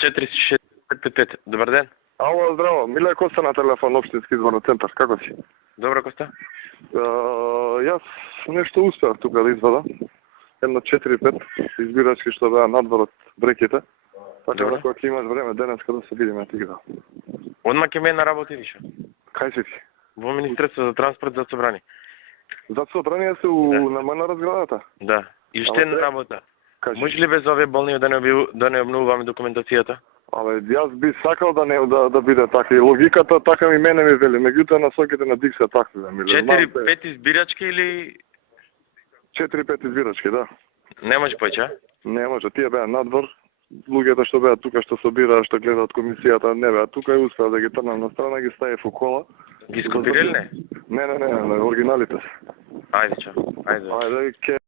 4655. Добар ден. Ало, здраво. Миле Коста на телефон, Општински изборен центар. Како си? Добро, Коста. Јас нешто успеав тука да извадам. Едно 4-5 избирачки што беа надвор од бреките. Така да кога ќе имаш време денес кога да се видиме ти да. Одма ќе ме на работа више. Кај си ти? Во Министерство за транспорт за собрани. За собрание се у на моја разградата. Да. И уште на работа. Кажи. Може ли без овие болни да не обновуваме документацијата? Абе, јас би сакал да биде така. И логиката така мене ми вели. Меѓутоа насоките на ДИК се такви да ми. 4-5 избирачки или 4-5 избирачки, да. не може повеќе? Не може, тие беа надвор. Луѓето што беа тука што собираат, што гледаат комисијата, не беа тука и успеа да ги трнам на страна, ги ставив у кола. Ги скопирали не? Не, оригиналите. Ајде, чао. Ајде. Ајде,